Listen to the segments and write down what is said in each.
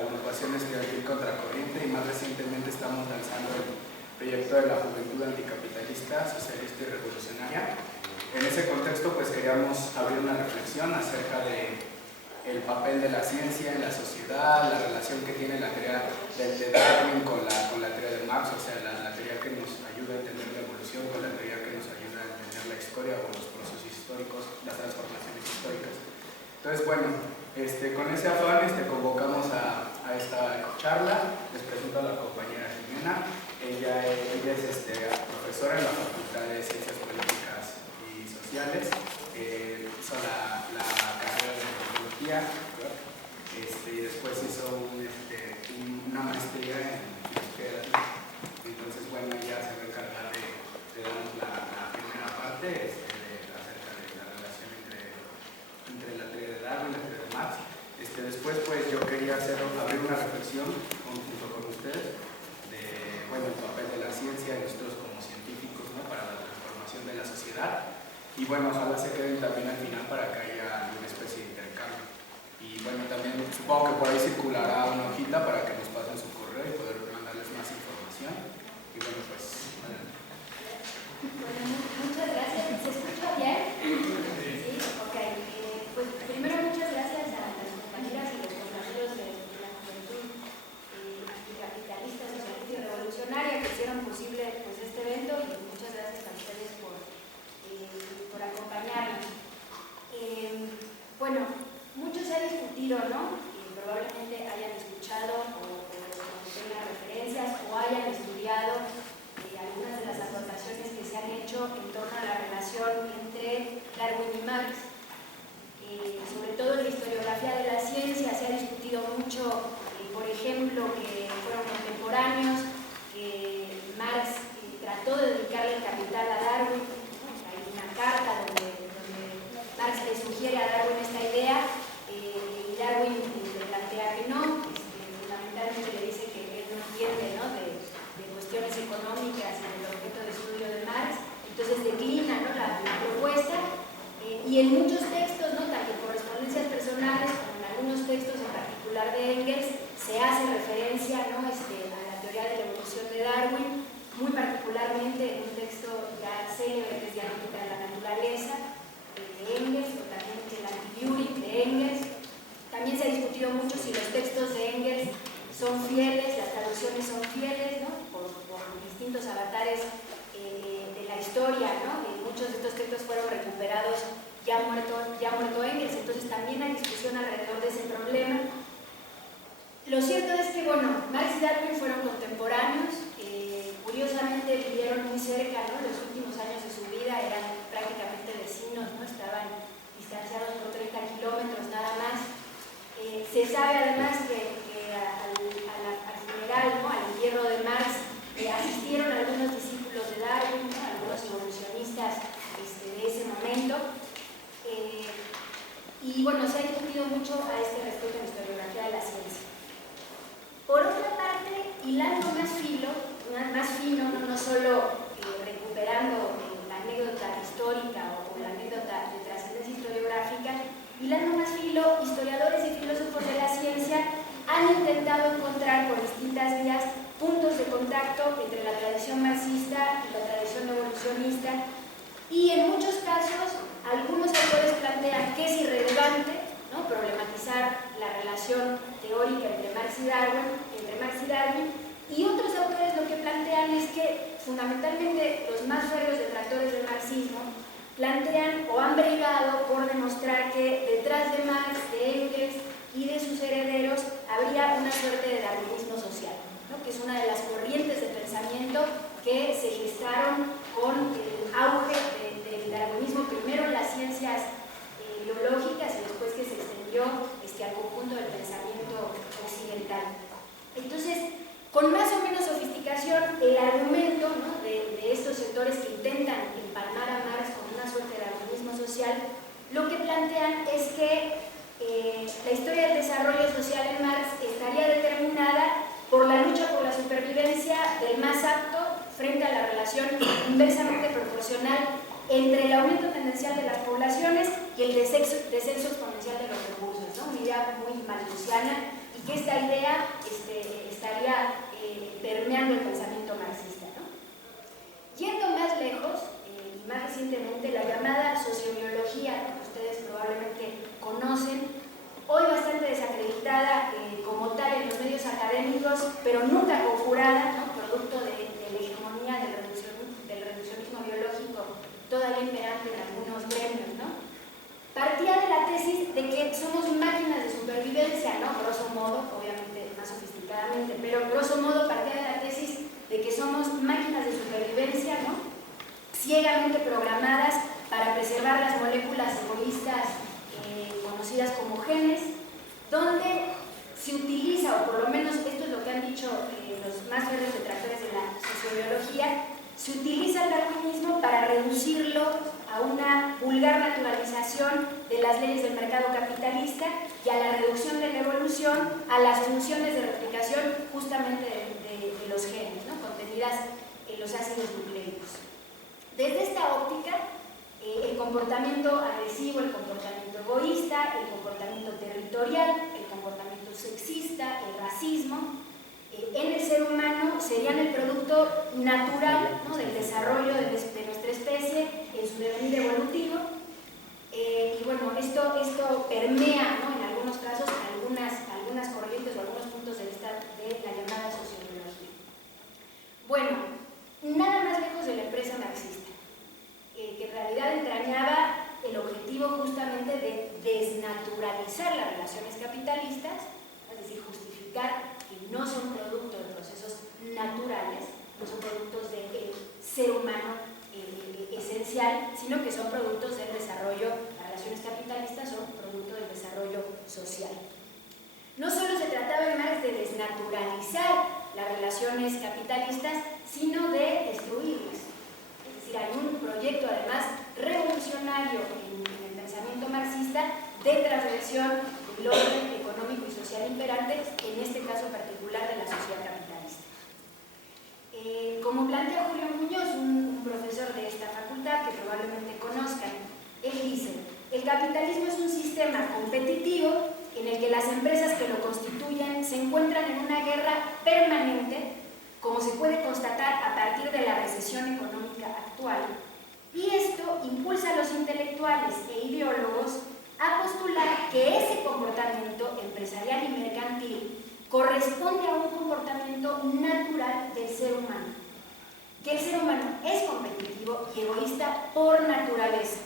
la agrupación estudiantil Contracorriente, y más recientemente estamos lanzando el proyecto de la Juventud Anticapitalista, Socialista y Revolucionaria. En ese contexto pues queríamos abrir una reflexión acerca de el papel de la ciencia en la sociedad, la relación que tiene la teoría de Darwin con la teoría de Marx, o sea, la teoría que nos ayuda a entender la evolución con la teoría que nos ayuda a entender la historia o los procesos históricos, las transformaciones históricas. Entonces, bueno, con ese afán convocamos a esta charla. Les presento a la compañera Jimena. Ella es profesora en la Facultad de Ciencias Políticas y Sociales. Hizo la carrera de antropología y después hizo una maestría en filosofía. Entonces, bueno, ella se va a encargar de darnos la primera parte acerca de la relación entre la teoría de Darwin y la teoría de Marx. Después, pues, yo quería abrir una reflexión junto con ustedes de, bueno, el papel de la ciencia y nosotros como científicos, ¿no?, para la transformación de la sociedad. Y bueno, ojalá se queden también al final para que haya una especie de intercambio. Y bueno, también supongo que por ahí circulará una hojita para que nos pasen su correo y poder mandarles más información. Y bueno, pues, adelante. Bueno, muchas gracias. ¿Se escucha bien? Sí, ok. Pues primero muchas gracias a las compañeras y los compañeros de la Juventud Anticapitalista, Socialista y Revolucionaria que hicieron posible pues, este evento, y muchas gracias a ustedes por acompañarnos. Bueno, mucho se ha discutido, ¿no? Probablemente hayan escuchado o tengan referencias o hayan estudiado algunas de las aportaciones que se han hecho en torno a la relación entre Darwin y Marx. Sobre todo en la historiografía de la ciencia se ha discutido mucho, por ejemplo, que fueron contemporáneos, que Marx trató de dedicarle el Capital a Darwin. Hay una carta donde Marx le sugiere a Darwin esta idea y Darwin le plantea que no, fundamentalmente le dice que él no entiende, ¿no?, de cuestiones económicas y del objeto de estudio de Marx, entonces declina, ¿no?, la propuesta, y en muchos textos, ¿no?, tanto correspondencias personales como en algunos textos en particular de Engels, se hace referencia, ¿no?, a la teoría de la evolución de Darwin, muy particularmente en un texto ya célebre que es Dialéctica de la Naturaleza, de Engels, o también el Anti-Theory de Engels. También se ha discutido mucho si los textos de Engels son fieles, las traducciones son fieles, ¿no?, por distintos avatares de la historia, ¿no? Muchos de estos textos fueron recuperados ya muerto Engels, entonces también hay discusión alrededor de ese problema. Lo cierto es que, bueno, Marx y Darwin fueron contemporáneos, curiosamente vivieron muy cerca, ¿no? Los últimos años de su vida eran prácticamente vecinos, ¿no? Estaban distanciados por 30 kilómetros nada más. Se sabe además que al funeral, ¿no?, al entierro de Marx, asistieron algunos discípulos de Darwin, ¿no?, algunos evolucionistas de ese momento. Y bueno, se ha discutido mucho a este respecto en la historiografía de la ciencia. Por otra parte, hilando más fino, no solo recuperando la anécdota histórica o la anécdota de trascendencia historiográfica, hilando más fino, historiadores y filósofos de la ciencia han intentado encontrar por distintas vías puntos de contacto entre la tradición marxista y la tradición evolucionista, y en muchos casos algunos autores plantean que es irrelevante, ¿no?, problematizar la relación teórica entre Marx y Darwin, y otros autores lo que plantean es que fundamentalmente los más férreos detractores del marxismo plantean o han bregado por demostrar que detrás de Marx, de Engels y de sus herederos habría una suerte de darwinismo social, ¿no?, que es una de las corrientes de pensamiento que se gestaron con el auge del darwinismo, primero en las ciencias biológicas y después que se extendió al conjunto del pensamiento occidental. Entonces, con más o menos sofisticación, el argumento, ¿no?, de estos sectores que intentan empalmar a Marx con una suerte de darwinismo social, lo que plantean es que la historia del desarrollo social en Marx estaría determinada por la lucha por la supervivencia del más apto frente a la relación inversamente proporcional entre el aumento tendencial de las poblaciones y el descenso exponencial de los recursos, ¿no? Una idea muy malthusiana y que esta idea estaría permeando el pensamiento marxista, ¿no? Yendo más lejos, y más recientemente, la llamada sociobiología, que ustedes probablemente conocen, hoy bastante desacreditada como tal en los medios académicos, pero nunca conjurada, ¿no? Producto de la hegemonía del reduccionismo biológico todavía imperante en algunos gremios, ¿no? Partía de la tesis de que somos máquinas de supervivencia, ¿no? Grosso modo, obviamente más sofisticadamente, pero grosso modo partía de la tesis de que somos máquinas de supervivencia, ¿no? Ciegamente programadas para preservar las moléculas egoístas conocidas como genes, donde se utiliza, o por lo menos esto es lo que han dicho los más férreos detractores de la sociobiología, se utiliza el darwinismo para reducirlo a una vulgar naturalización de las leyes del mercado capitalista y a la reducción de la evolución a las funciones de replicación justamente de los genes, ¿no? Contenidas en los ácidos nucleicos. Desde esta óptica, el comportamiento agresivo, el comportamiento egoísta, el comportamiento territorial, el comportamiento sexista, el racismo, en el ser humano serían el producto natural, ¿no? Del desarrollo de nuestra especie en su devenir evolutivo. Y bueno, esto permea, ¿no? En algunos casos algunas corrientes o algunos puntos de vista de la llamada sociobiología. Bueno, nada más lejos de la empresa marxista, que en realidad entrañaba el objetivo justamente de desnaturalizar las relaciones capitalistas, es decir, justificar que no son producto de procesos naturales, no son productos del ser humano esencial, sino que son productos del desarrollo. Las relaciones capitalistas son producto del desarrollo social. No solo se trataba en Marx de desnaturalizar las relaciones capitalistas, sino de destruirlas. Es decir, hay un proyecto además revolucionario en el pensamiento marxista de transgresión del orden económico y social imperante, en este caso particular de la sociedad capitalista. Como plantea Julio Muñoz, un profesor de esta facultad que probablemente conozcan, él dice: el capitalismo es un sistema competitivo en el que las empresas que lo constituyen se encuentran en una guerra permanente, como se puede constatar a partir de la recesión económica actual, y esto impulsa a los intelectuales e ideólogos a postular que ese comportamiento empresarial y mercantil corresponde a un comportamiento natural del ser humano, que el ser humano es competitivo y egoísta por naturaleza,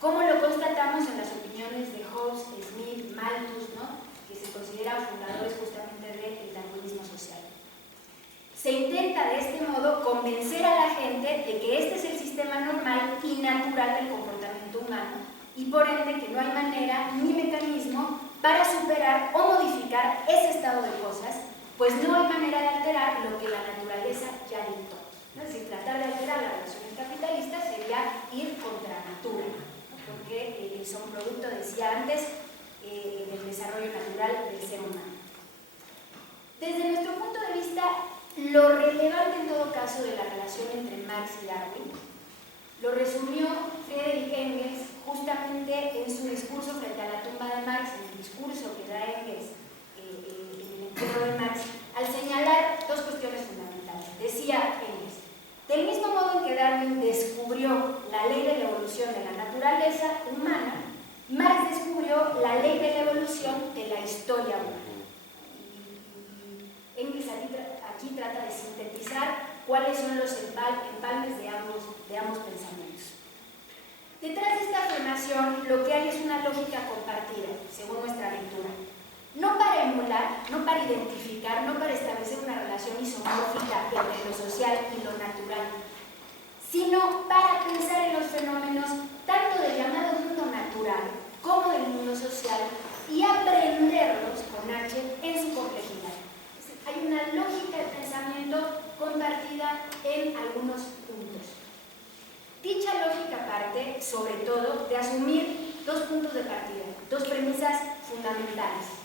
como lo constatamos en las opiniones de Hobbes, Smith, Malthus, ¿no? Que se consideran fundadores justamente del darwinismo social. Se intenta de este modo convencer a la gente de que este es el sistema normal y natural del comportamiento humano y por ende que no hay manera ni mecanismo para superar o modificar ese estado de cosas, pues no hay manera de alterar lo que la naturaleza ya dictó. ¿No? Es decir, tratar de alterar las relaciones capitalistas sería ir contra natura, ¿no? Porque son producto, decía antes, del desarrollo natural del ser humano. Desde nuestro punto de vista, lo relevante en todo caso de la relación entre Marx y Darwin lo resumió Friedrich Engels justamente en su discurso frente a la tumba de Marx, en el discurso que da Engels en el entierro de Marx, al señalar dos cuestiones fundamentales. Decía Engels: del mismo modo en que Darwin descubrió la ley de la evolución de la naturaleza humana, Marx descubrió la ley de la evolución de la historia humana. Y Engels aquí trata de sintetizar cuáles son los empalmes de ambos pensamientos. Detrás de esta afirmación lo que hay es una lógica compartida, según nuestra lectura. No para emular, no para identificar, no para establecer una relación isomórfica entre lo social y lo natural, sino para pensar en los fenómenos tanto del llamado mundo natural como del mundo social y aprenderlos con H en su complejidad. Hay una lógica de pensamiento compartida en algunos puntos. Dicha lógica parte, sobre todo, de asumir dos puntos de partida, dos premisas fundamentales,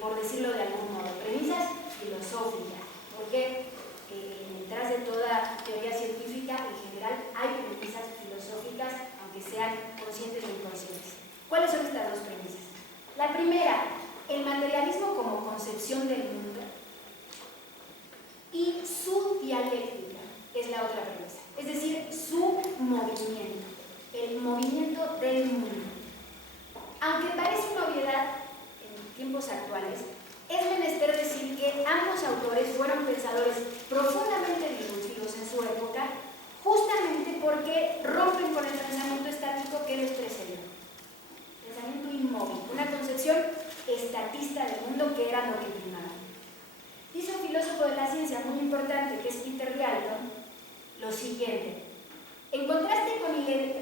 por decirlo de algún modo, premisas filosóficas, porque detrás de toda teoría científica, en general, hay premisas filosóficas, aunque sean conscientes o inconscientes. ¿Cuáles son estas dos premisas? La primera, el materialismo como concepción del mundo y su dialéctica es la otra premisa, es decir, su movimiento, el movimiento del mundo. Aunque parece una obviedad en tiempos actuales, es menester decir que ambos autores fueron pensadores profundamente disruptivos en su época, justamente porque rompen con el pensamiento estático que les precedió. Pensamiento inmóvil, una concepción estatista del mundo que era lo que primaba. Dice un filósofo de la ciencia muy importante, que es Peter Rialton, lo siguiente: en contraste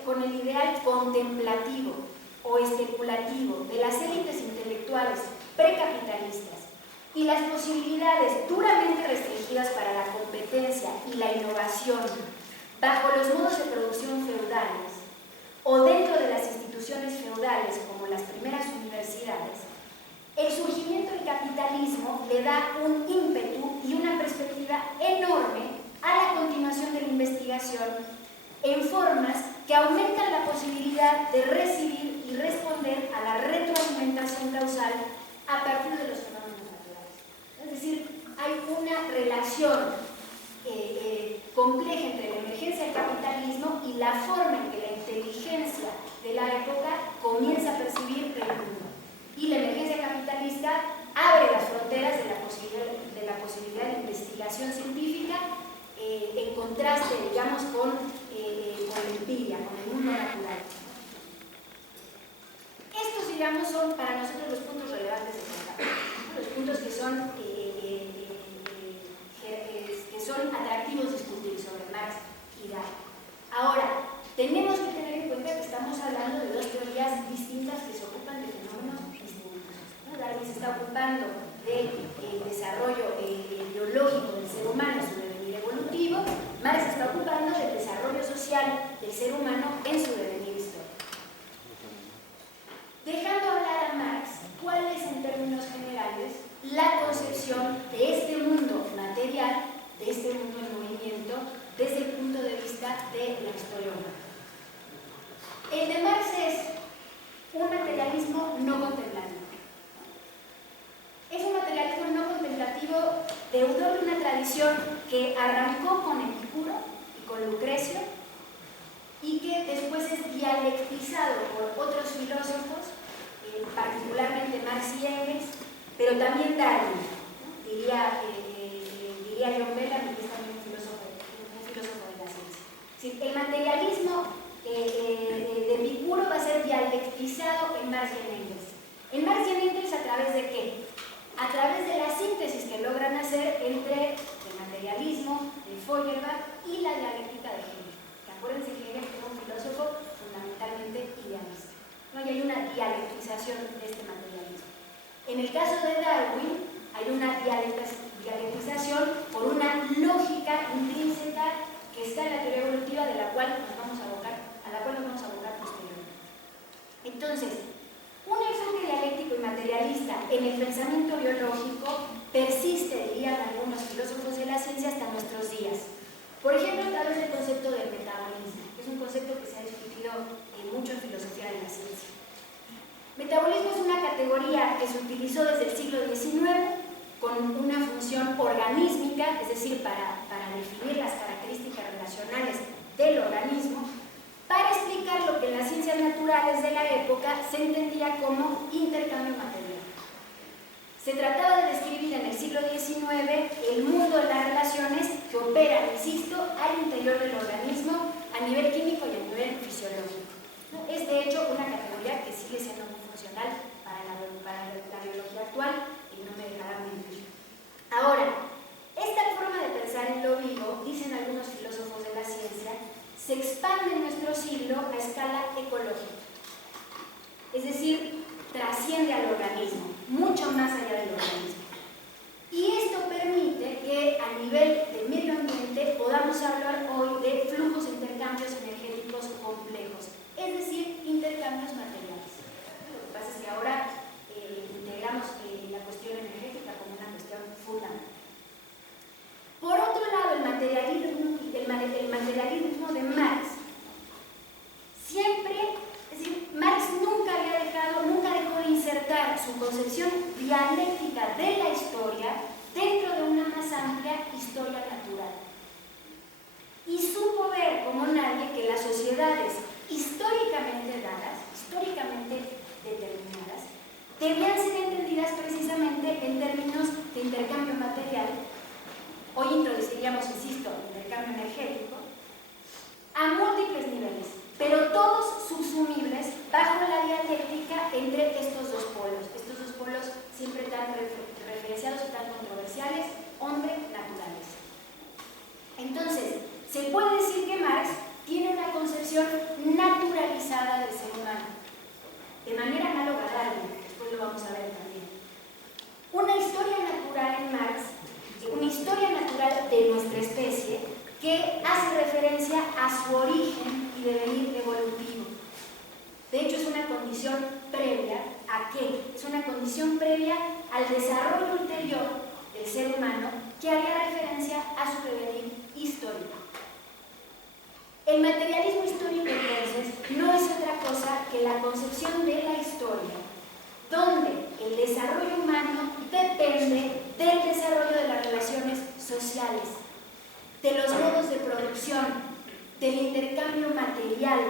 con el ideal contemplativo o especulativo de las élites intelectuales precapitalistas y las posibilidades duramente restringidas para la competencia y la innovación bajo los modos de producción feudales o dentro de las instituciones feudales como las primeras universidades, el surgimiento del capitalismo le da un ímpetu y una perspectiva enorme a la continuación de la investigación en formas que aumentan la posibilidad de recibir y responder a la retroalimentación causal a partir de los fenómenos naturales. Es decir, hay una relación compleja entre la emergencia del capitalismo y la forma en que la inteligencia de la época comienza a percibir el mundo. Y la emergencia capitalista abre las fronteras de la posibilidad de investigación científica en contraste, digamos, con la empiria, con el mundo natural. Estos, digamos, son para nosotros los puntos relevantes del tratado, los puntos que son atractivos discutir sobre Marx y Darwin. Ahora, tenemos que tener en cuenta que estamos hablando de dos teorías distintas que se ocupan de fenómenos distintos, ¿no? Darwin se está ocupando del desarrollo biológico del ser humano en su devenir evolutivo, Marx se está ocupando del desarrollo social del ser humano en su devenir histórico. Dejando hablar a Marx, ¿cuál es en términos generales la concepción de este mundo material, de este mundo en movimiento, desde el punto de vista de la historia humana? El de Marx es un materialismo no contemplativo. Es un materialismo no contemplativo deudor de una tradición que arrancó con Epicuro y con Lucrecio y que después es dialectizado por otros filósofos, particularmente Marx y Engels, pero también Darwin, ¿no? diría John Bellamy, que es también un filósofo de la ciencia. Sí, el materialismo de Epicuro va a ser dialectizado en Marx y en Engels. En Marx y en Engels, ¿a través de qué? A través de la síntesis que logran hacer entre el materialismo de Feuerbach y la dialéctica de Hegel. Que acuérdense que Hegel fue un filósofo fundamentalmente idealista, ¿no? Y hay una dialectización de este materialismo. En el caso de Darwin, hay una dialectización por una lógica intrínseca que está en la teoría evolutiva a la cual nos vamos a abocar posteriormente. Entonces, un enfoque dialéctico y materialista en el pensamiento biológico persiste, dirían algunos filósofos de la ciencia, hasta nuestros días. Por ejemplo, a través del concepto del metabolismo, que es un concepto que se ha discutido mucho en filosofía de la ciencia. Metabolismo es una categoría que se utilizó desde el siglo XIX con una función organísmica, es decir, para definir las características relacionales del organismo, para explicar lo que en las ciencias naturales de la época se entendía como intercambio material. Se trataba de describir en el siglo XIX el mundo de las relaciones que operan, insisto, al interior del organismo a nivel químico y a nivel fisiológico. Es de hecho una categoría que sigue siendo muy funcional para la biología actual y no me dejarán mentir. Ahora, esta forma de pensar en lo vivo, dicen algunos filósofos de la ciencia, se expande en nuestro siglo a escala ecológica. Es decir, trasciende al organismo, mucho más allá del organismo. Y esto permite que a nivel de medio ambiente podamos hablar hoy de flujos e intercambios energéticos complejos, es decir, intercambios materiales. Lo que pasa es que ahora integramos la cuestión energética como una cuestión fundamental. Por otro lado, el materialismo de Marx siempre, es decir, Marx nunca dejó de insertar su concepción dialéctica de la historia dentro de una más amplia historia natural. Y supo ver como nadie que las sociedades históricamente dadas, históricamente determinadas, debían ser entendidas precisamente en términos de intercambio material. Hoy introduciríamos, insisto, intercambio energético, a múltiples niveles, pero todos subsumibles bajo la dialéctica entre estos dos polos siempre tan referenciados y tan controversiales, hombre-naturaleza. Entonces, se puede decir que Marx tiene una concepción naturalizada del ser humano, de manera análoga a Darwin, después lo vamos a ver también. Una historia natural en Marx, una historia natural de nuestra especie, que hace referencia a su origen y devenir evolutivo. De hecho, es una condición previa ¿a qué? Es una condición previa al desarrollo ulterior del ser humano que haría referencia a su devenir histórico. El materialismo histórico, entonces, no es otra cosa que la concepción de la historia, donde el desarrollo humano depende del desarrollo de las relaciones sociales, de los modos de producción, del intercambio material,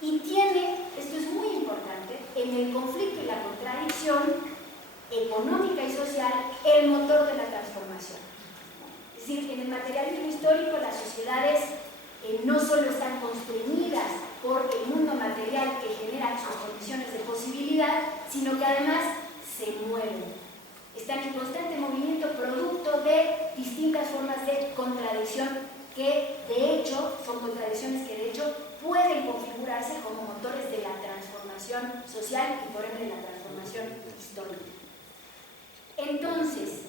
y tiene, esto es muy importante, en el conflicto y la contradicción económica y social, el motor de la transformación. Es decir, en el materialismo histórico las sociedades no solo están constreñidas por el mundo material que genera sus condiciones de posibilidad, sino que además se mueven. Están en constante movimiento producto de distintas formas de contradicción que de hecho son contradicciones que de hecho pueden configurarse como motores de la transformación social y por ende de la transformación histórica. Entonces,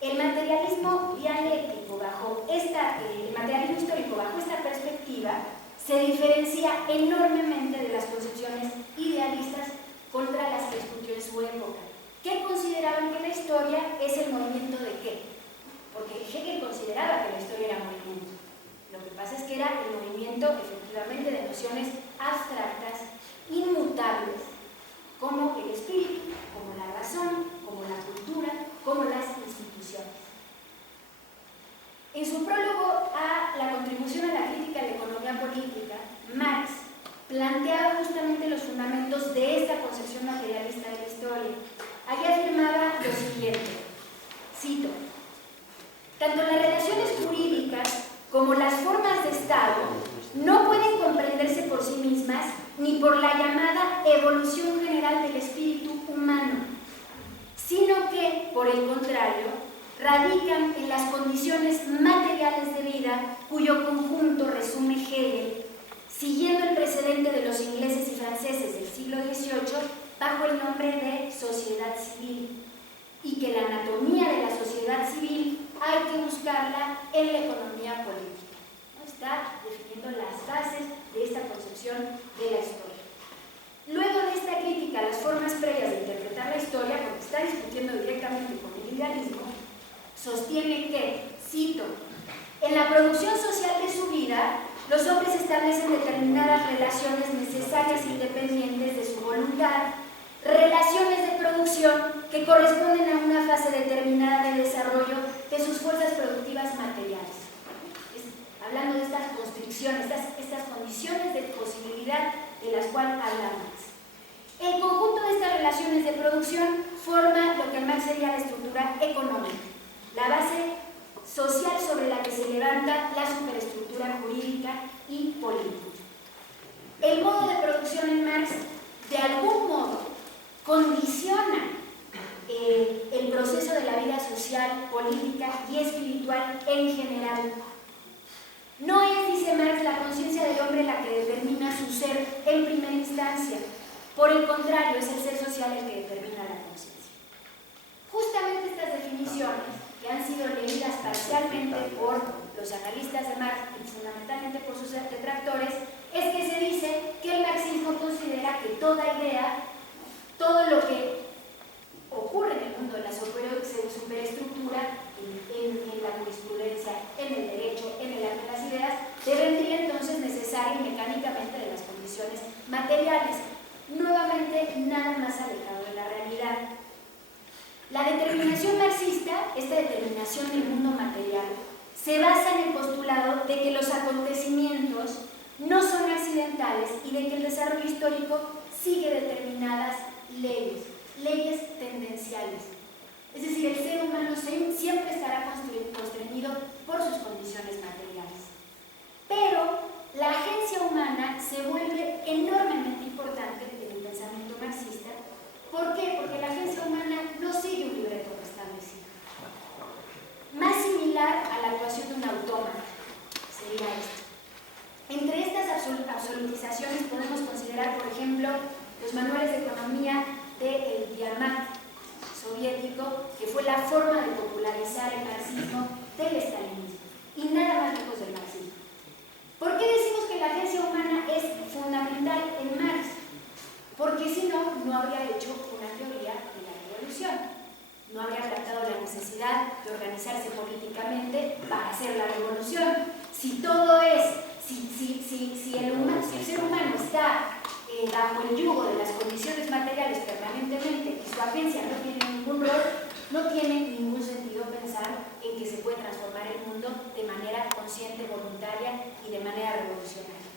el materialismo dialéctico el materialismo histórico bajo esta perspectiva se diferencia enormemente de las concepciones idealistas contra las que discutió en su época, que consideraban que la historia es el movimiento de qué. Porque Hegel consideraba que la historia era movimiento. Lo que pasa es que era el movimiento efectivamente de nociones abstractas, inmutables, como el espíritu, como la razón, como la cultura, como las instituciones. En su prólogo a la contribución a la crítica de la economía política, Marx planteaba justamente los fundamentos de esta concepción materialista de la historia. Allí afirmaba lo siguiente, cito: tanto las relaciones jurídicas como las formas de Estado no pueden comprenderse por sí mismas ni por la llamada evolución general del espíritu humano, sino que, por el contrario, radican en las condiciones materiales de vida cuyo conjunto resume Hegel, siguiendo el precedente de los ingleses y franceses del siglo XVIII bajo el nombre de sociedad civil, y que la anatomía de la sociedad civil hay que buscarla en la economía política. ¿No? Está definiendo las bases de esta concepción de la historia. Luego de esta crítica a las formas previas de interpretar la historia, porque está discutiendo directamente con el idealismo, sostiene que, cito, en la producción social de su vida, los hombres establecen determinadas relaciones necesarias e independientes de su voluntad, relaciones de producción que corresponden a una fase determinada de desarrollo de sus fuerzas productivas materiales. Hablando de estas constricciones, estas condiciones de posibilidad de las cuales habla Marx. El conjunto de estas relaciones de producción forma lo que en Marx sería la estructura económica, la base social sobre la que se levanta la superestructura jurídica y política. El modo de producción en Marx, de algún modo, condiciona el proceso de la vida social, política y espiritual en general. No es, dice Marx, la conciencia del hombre la que determina su ser en primera instancia. Por el contrario, es el ser social el que determina la conciencia. Justamente estas definiciones, que han sido leídas parcialmente por los analistas de Marx y fundamentalmente por sus detractores, es que se dice que el marxismo considera que toda idea, todo lo que ocurre en el mundo de la superestructura, en la jurisprudencia, en el derecho, en el arte de las ideas, vendría entonces necesaria y mecánicamente de las condiciones materiales. Nuevamente, nada más alejado de la realidad. La determinación marxista, esta determinación del mundo material, se basa en el postulado de que los acontecimientos no son accidentales y de que el desarrollo histórico sigue determinadas leyes tendenciales. Es decir, el ser humano siempre estará constreñido por sus condiciones materiales. Pero la agencia humana se vuelve enormemente importante en el pensamiento marxista. ¿Por qué? Porque la agencia humana no sigue un libreto establecido. Más similar a la actuación de un autómata sería esto. Entre estas absolutizaciones podemos considerar, por ejemplo, los manuales de economía del Diamant soviético, que fue la forma de popularizar el marxismo del estalinismo, y nada más lejos del marxismo. ¿Por qué decimos que la agencia humana es fundamental en Marx? Porque si no, no habría hecho una teoría de la revolución. No habría planteado la necesidad de organizarse políticamente para hacer la revolución. Si todo es, si el ser humano está bajo el yugo de las condiciones materiales permanentemente y su agencia no tiene ningún rol, no tiene ningún sentido pensar en que se puede transformar el mundo de manera consciente, voluntaria y de manera revolucionaria.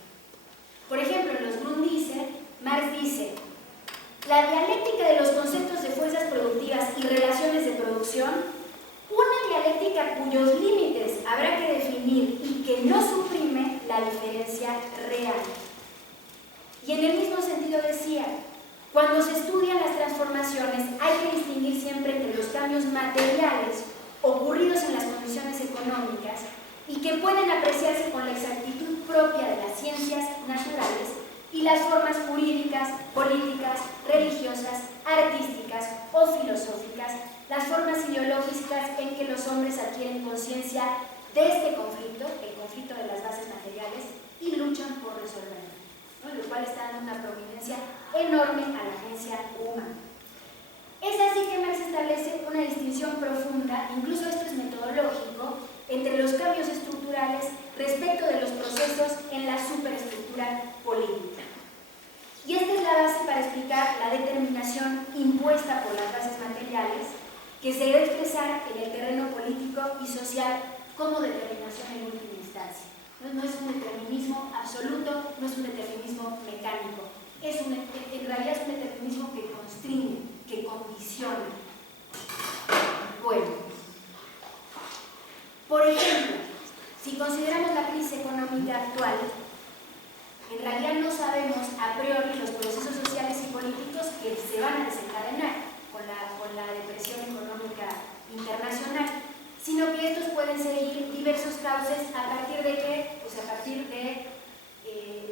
Por ejemplo, en los Grundrisse, Marx dice: la dialéctica de los conceptos de fuerzas productivas y relaciones de producción, una dialéctica cuyos límites habrá que definir y que no suprime la diferencia real. Y en el mismo sentido decía: cuando se estudian las transformaciones hay que distinguir siempre entre los cambios materiales ocurridos en las condiciones económicas y que pueden apreciarse con la exactitud propia de las ciencias naturales y las formas jurídicas, políticas, religiosas, artísticas o filosóficas, las formas ideológicas en que los hombres adquieren conciencia de este conflicto, el conflicto de las bases materiales, y luchan por resolverlo, ¿no? Lo cual está dando una prominencia enorme a la agencia humana. Es así que Marx establece una distinción profunda, incluso esto es metodológico, entre los cambios estructurales respecto de los procesos en la superestructura política. Y esta es la base para explicar la determinación impuesta por las bases materiales que se debe expresar en el terreno político y social como determinación en última instancia. No es un determinismo absoluto, no es un determinismo mecánico, en realidad es un determinismo que constriñe, que condiciona. Bueno, por ejemplo, si consideramos la crisis económica actual, en realidad no sabemos a priori los procesos sociales y políticos que se van a desencadenar con la depresión económica internacional, sino que estos pueden seguir diversos cauces a partir de qué, pues a partir de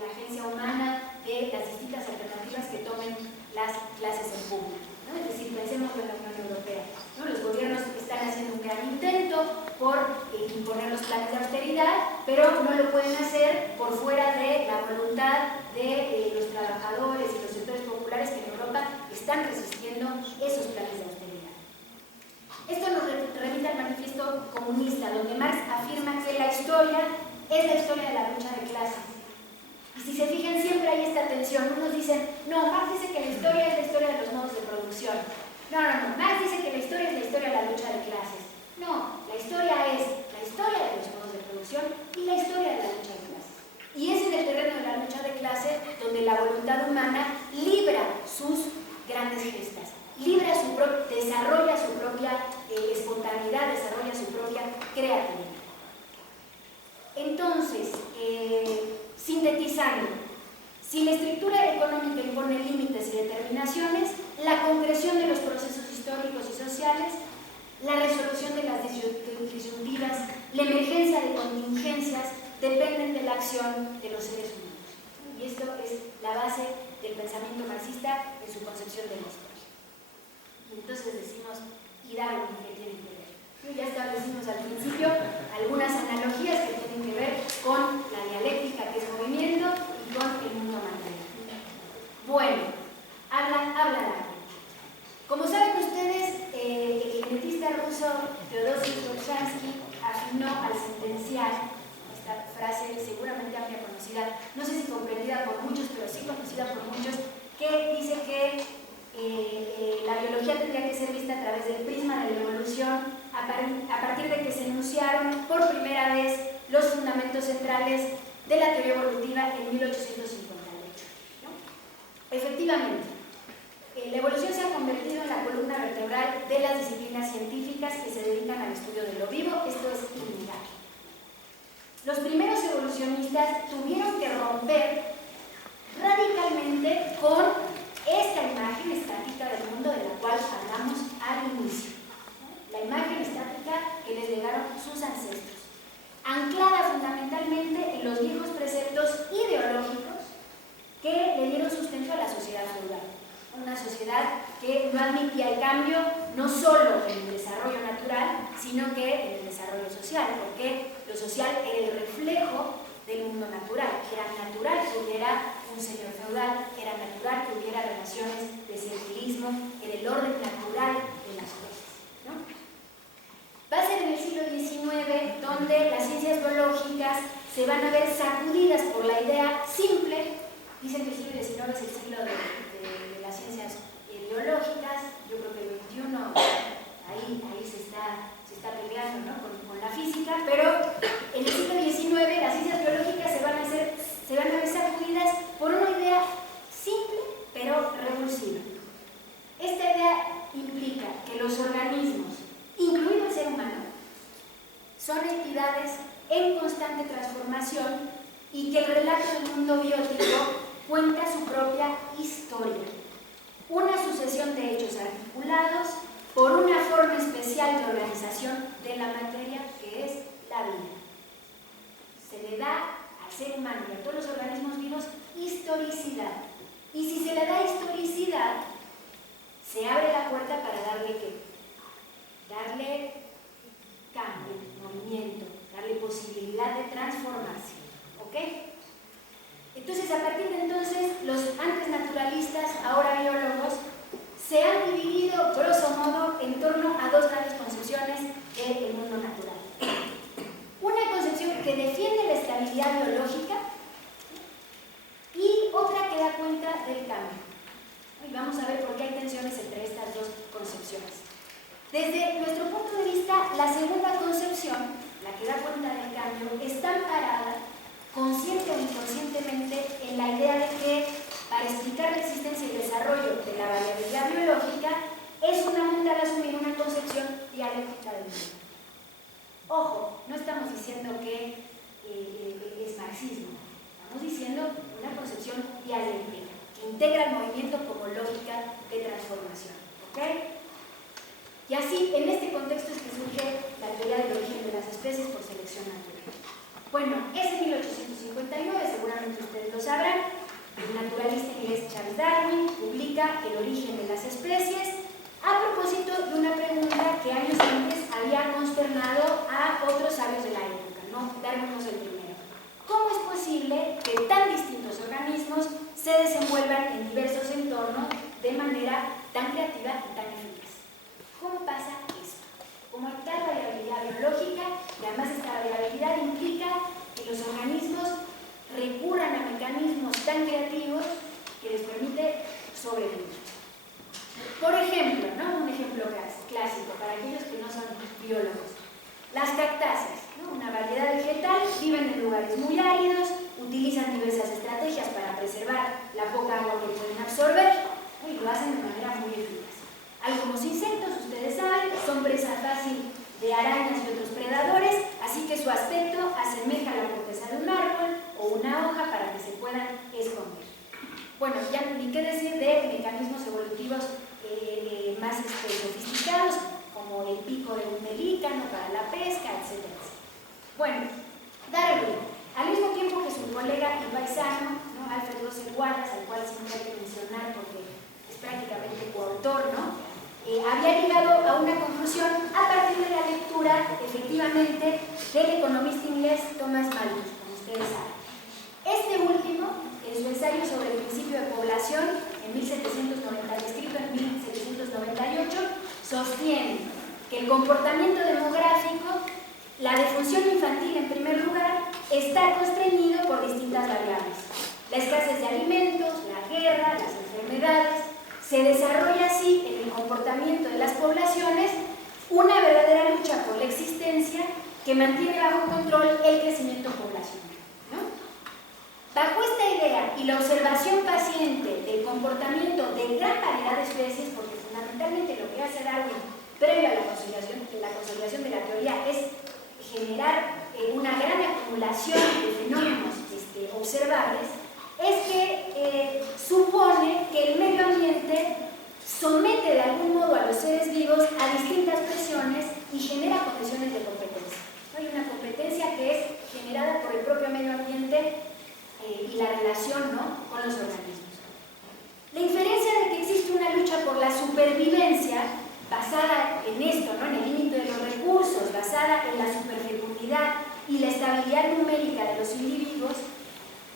la agencia humana, de las distintas alternativas que tomen las clases en público, ¿no? Es decir, pensemos en la Unión Europea, ¿no? Los gobiernos están haciendo un gran intento por imponer los planes de austeridad, pero no lo pueden hacer por fuera de la voluntad de los trabajadores y los sectores populares que en Europa están resistiendo esos planes de austeridad. Esto nos remite al manifiesto comunista, donde Marx afirma que la historia es la historia de la lucha de clases. Y si se fijan, siempre hay esta tensión. Unos dicen, no, Marx dice que la historia es la historia de los modos de producción. No, Marx dice que la historia es la historia de la lucha de clases. No, la historia es la historia de los modos de producción y la historia de la lucha de clases. Y es en el terreno de la lucha de clases donde la voluntad humana libra sus grandes gestas, desarrolla su propia espontaneidad, desarrolla su propia creatividad. Entonces, sintetizando, si la estructura económica impone límites y determinaciones, la concreción de los procesos históricos y sociales, la resolución de las disyuntivas, la emergencia de contingencias dependen de la acción de los seres humanos. Y esto es la base del pensamiento marxista en su concepción de la historia. Y entonces decimos, ¿y Darwin qué tiene que ver? Ya establecimos al principio algunas analogías que tienen que ver con la dialéctica, que es movimiento, y con el mundo material. Bueno, habla Darwin. Como saben ustedes, el genetista ruso Teodosij Dobzhansky afirmó al sentenciar esta frase seguramente amplia conocida, no sé si comprendida por muchos, pero sí conocida por muchos, que dice que la biología tendría que ser vista a través del prisma revolución a partir de que se enunciaron por primera vez los fundamentos centrales de la teoría evolutiva en 1858, ¿no? Efectivamente, la evolución se ha convertido en la columna vertebral de las disciplinas científicas que se dedican al estudio de lo vivo. Esto es innegable. Los primeros evolucionistas tuvieron que romper radicalmente con esta imagen estática del mundo de la cual hablamos al inicio, ¿no? La imagen estática que les legaron sus ancestros, anclada fundamentalmente en los viejos preceptos ideológicos que le dieron sustento a la sociedad feudal. Una sociedad que no admitía el cambio no solo en el desarrollo natural, sino que en el desarrollo social, porque lo social era el reflejo del mundo natural. Era natural que hubiera un señor feudal, era natural que hubiera relaciones de servilismo, era el orden natural de las cosas, ¿no? Va a ser en el siglo XIX donde las ciencias biológicas se van a ver sacudidas por la idea simple. Dicen que el siglo XIX es el siglo de las ciencias biológicas. Yo creo que el XXI ahí se está peleando, ¿no? con la física, pero en el siglo XIX las ciencias biológicas se van a ver sacudidas por una idea simple pero revulsiva. Esta idea implica que los organismos, incluido el ser humano, son entidades en constante transformación y que el relato del mundo biótico cuenta su propia historia, una sucesión de hechos articulados por una forma especial de organización de la materia que es la vida. Se le da al ser humano y a todos los organismos vivos historicidad. Y si se le da historicidad, se abre la puerta para darle ¿qué? Darle cambio, movimiento, darle posibilidad de transformarse. ¿Ok? Entonces, a partir de entonces, los antes naturalistas, ahora biólogos, se han dividido, grosso modo, en torno a dos grandes concepciones del mundo natural. Una concepción que defiende la estabilidad biológica y otra que da cuenta del cambio. Y vamos a ver por qué hay tensiones entre estas dos concepciones. Desde nuestro punto de vista, la segunda concepción, la que da cuenta del cambio, está amparada, consciente o inconscientemente, en la idea de que para explicar la existencia y el desarrollo de la variabilidad biológica es fundamental asumir una concepción dialéctica del mundo. Ojo, no estamos diciendo que es marxismo, estamos diciendo una concepción dialéctica que integra el movimiento como lógica de transformación. ¿Ok? Y así, en este contexto es que surge la teoría del origen de las especies por selección natural. Bueno, es en 1859, seguramente ustedes lo sabrán, el naturalista inglés Charles Darwin publica El origen de las especies a propósito de una pregunta que años antes había consternado a otros sabios de la época, ¿no? Darwin no es el primero. ¿Cómo es posible que tan distintos organismos se desenvuelvan en diversos entornos de manera tan creativa y tan eficaz? ¿Cómo pasa eso? Como hay tal variabilidad biológica, y además esta variabilidad implica que los organismos recurran a mecanismos tan creativos que les permite sobrevivir. Por ejemplo, ¿no? Un ejemplo clásico para aquellos que no son biólogos. Las cactáceas, ¿no? Una variedad vegetal, viven en lugares muy áridos, utilizan diversas estrategias para preservar la poca agua que pueden absorber, ¿no? Y lo hacen de manera muy eficaz. Algunos insectos, ustedes saben, son presa fácil de arañas y otros predadores, así que su aspecto asemeja la corteza de un árbol o una hoja para que se puedan esconder. Bueno, ya ni qué decir de mecanismos evolutivos más sofisticados, como el pico de un pelícano para la pesca, etc. Bueno, Darwin, al mismo tiempo que su colega y paisano, ¿no? Alfred Russel Wallace, al cual siempre hay que mencionar porque es prácticamente coautor, ¿no? Había llegado a una conclusión a partir de la lectura, efectivamente, del economista inglés Thomas Malthus, como ustedes saben. Este último, en su ensayo sobre el principio de población, escrito en 1798, sostiene que el comportamiento demográfico, la defunción infantil en primer lugar, está constreñido por distintas variables. La escasez de alimentos, la guerra, las enfermedades. Se desarrolla así en el comportamiento de las poblaciones una verdadera lucha por la existencia que mantiene bajo control el crecimiento poblacional, ¿no? Bajo esta idea y la observación paciente del comportamiento de gran variedad de especies, porque fundamentalmente lo que hace Darwin previo a la consolidación de la teoría es generar una gran acumulación de fenómenos observables, es que supone que el medio ambiente somete de algún modo a los seres vivos a distintas presiones y genera condiciones de competencia. Hay una competencia que es generada por el propio medio ambiente y la relación, ¿no?, con los organismos. La inferencia de que existe una lucha por la supervivencia basada en esto, ¿no?, en el límite de los recursos, basada en la superfecundidad y la estabilidad numérica de los individuos,